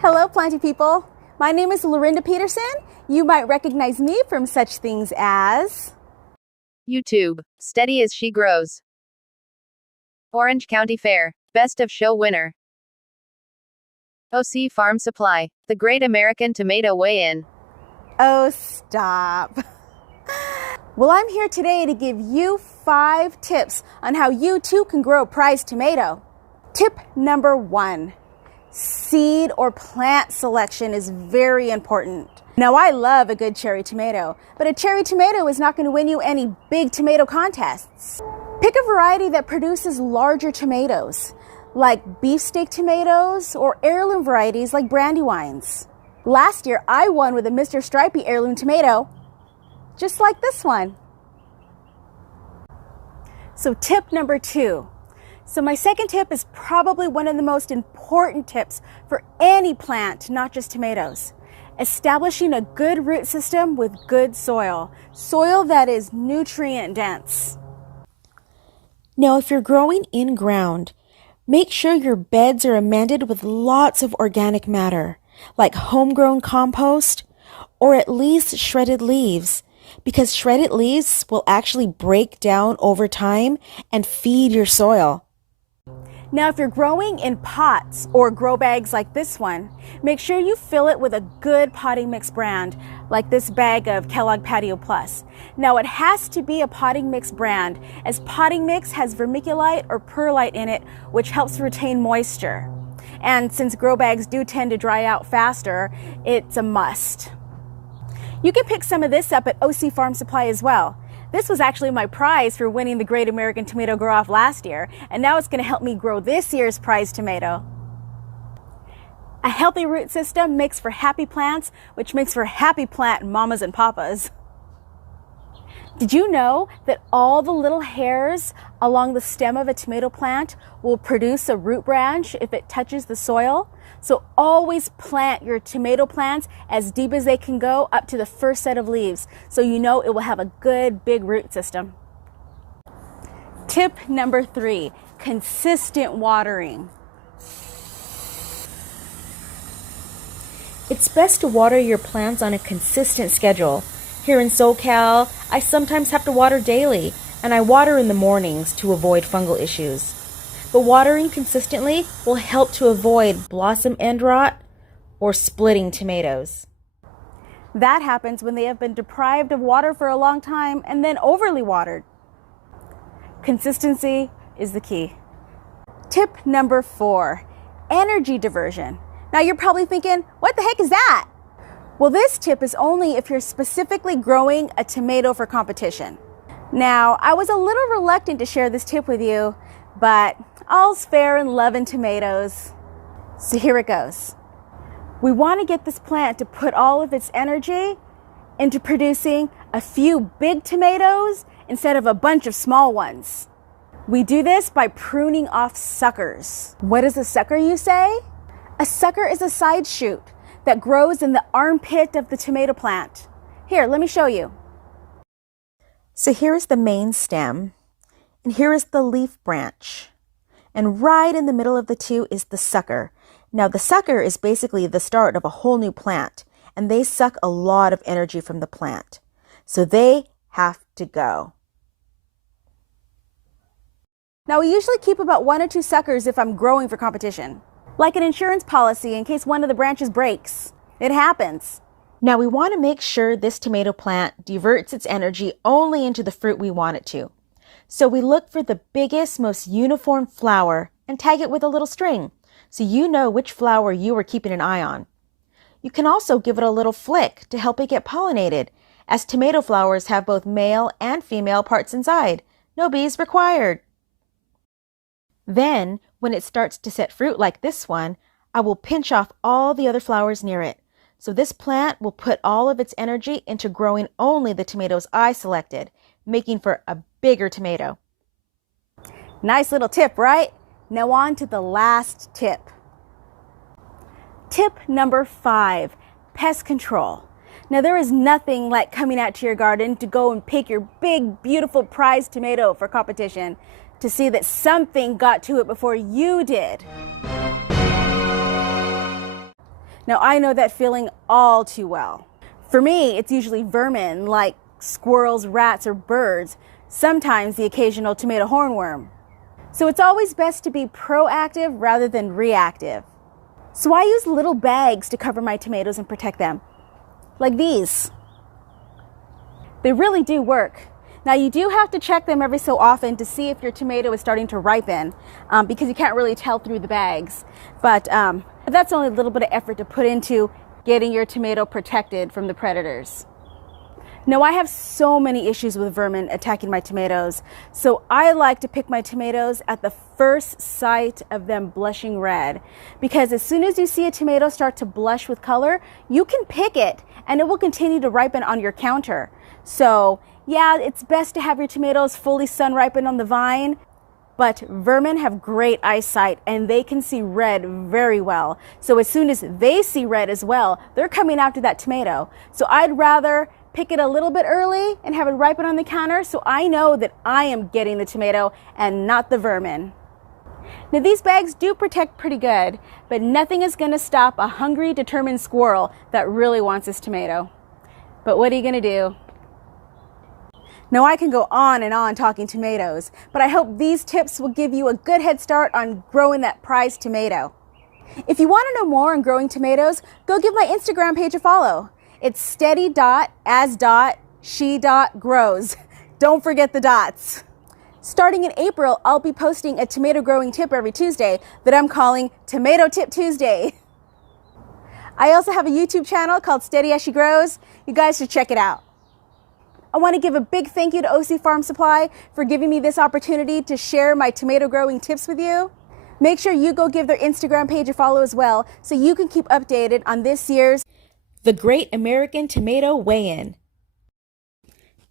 Hello, planty people. My name is Lorinda Peterson. You might recognize me from such things as YouTube, Steady as She Grows, Orange County Fair, Best of Show winner, OC Farm Supply, The Great American Tomato Weigh-In. Oh, stop. Well, I'm here today to give you 5 tips on how you too can grow a prized tomato. Tip number 1. Seed or plant selection is very important. Now, I love a good cherry tomato, but a cherry tomato is not going to win you any big tomato contests. Pick a variety that produces larger tomatoes, like beefsteak tomatoes or heirloom varieties like Brandywines. Last year, I won with a Mr. Stripey heirloom tomato, just like this one. So tip number 2. So my second tip is probably one of the most important tips for any plant, not just tomatoes. Establishing a good root system with good soil. Soil that is nutrient dense. Now, if you're growing in ground, make sure your beds are amended with lots of organic matter, like homegrown compost or at least shredded leaves, because shredded leaves will actually break down over time and feed your soil. Now, if you're growing in pots or grow bags like this one, make sure you fill it with a good potting mix brand, like this bag of Kellogg Patio Plus. Now, it has to be a potting mix brand, as potting mix has vermiculite or perlite in it, which helps retain moisture. And since grow bags do tend to dry out faster, it's a must. You can pick some of this up at OC Farm Supply as well. This was actually my prize for winning the Great American Tomato Grow-Off last year, and now it's going to help me grow this year's prize tomato. A healthy root system makes for happy plants, which makes for happy plant mamas and papas. Did you know that all the little hairs along the stem of a tomato plant will produce a root branch if it touches the soil? So always plant your tomato plants as deep as they can go up to the first set of leaves, so you know it will have a good big root system. Tip number 3, consistent watering. It's best to water your plants on a consistent schedule. Here in SoCal, I sometimes have to water daily, and I water in the mornings to avoid fungal issues. But watering consistently will help to avoid blossom end rot or splitting tomatoes. That happens when they have been deprived of water for a long time and then overly watered. Consistency is the key. Tip number 4, energy diversion. Now you're probably thinking, what the heck is that? Well, this tip is only if you're specifically growing a tomato for competition. Now, I was a little reluctant to share this tip with you, but all's fair in love and tomatoes. So here it goes. We want to get this plant to put all of its energy into producing a few big tomatoes instead of a bunch of small ones. We do this by pruning off suckers. What is a sucker, you say? A sucker is a side shoot that grows in the armpit of the tomato plant. Here, let me show you. So here is the main stem, and here is the leaf branch. And right in the middle of the two is the sucker. Now, the sucker is basically the start of a whole new plant, and they suck a lot of energy from the plant. So they have to go. Now, we usually keep about 1 or 2 suckers if I'm growing for competition, like an insurance policy in case one of the branches breaks. It happens. Now, we want to make sure this tomato plant diverts its energy only into the fruit we want it to. So we look for the biggest, most uniform flower and tag it with a little string, so you know which flower you are keeping an eye on. You can also give it a little flick to help it get pollinated, as tomato flowers have both male and female parts inside. No bees required. Then, when it starts to set fruit like this one, I will pinch off all the other flowers near it. So this plant will put all of its energy into growing only the tomatoes I selected, making for a bigger tomato. Nice little tip, right? Now on to the last tip. Tip number 5, pest control. Now there is nothing like coming out to your garden to go and pick your big, beautiful prized tomato for competition, to see that something got to it before you did. Now I know that feeling all too well. For me, it's usually vermin like squirrels, rats, or birds, sometimes the occasional tomato hornworm. So it's always best to be proactive rather than reactive. So I use little bags to cover my tomatoes and protect them, like these. They really do work. Now you do have to check them every so often to see if your tomato is starting to ripen, because you can't really tell through the bags. But that's only a little bit of effort to put into getting your tomato protected from the predators. Now I have so many issues with vermin attacking my tomatoes, so I like to pick my tomatoes at the first sight of them blushing red, because as soon as you see a tomato start to blush with color, you can pick it and it will continue to ripen on your counter. So yeah, it's best to have your tomatoes fully sun ripened on the vine, but vermin have great eyesight and they can see red very well. So as soon as they see red as well, they're coming after that tomato. So I'd rather pick it a little bit early and have it ripen on the counter so I know that I am getting the tomato and not the vermin. Now these bags do protect pretty good, but nothing is going to stop a hungry, determined squirrel that really wants this tomato. But what are you going to do? Now I can go on and on talking tomatoes, but I hope these tips will give you a good head start on growing that prized tomato. If you want to know more on growing tomatoes, go give my Instagram page a follow. It's steady.as.she.grows. Don't forget the dots. Starting in April, I'll be posting a tomato growing tip every Tuesday that I'm calling Tomato Tip Tuesday. I also have a YouTube channel called Steady As She Grows. You guys should check it out. I want to give a big thank you to OC Farm Supply for giving me this opportunity to share my tomato growing tips with you. Make sure you go give their Instagram page a follow as well so you can keep updated on this year's The Great American Tomato Weigh-In.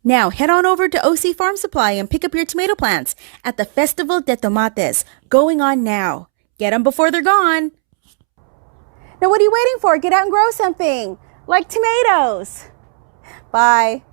Now head on over to OC Farm Supply and pick up your tomato plants at the Festival de Tomates going on now. Get them before they're gone. Now what are you waiting for? Get out and grow something like tomatoes. Bye.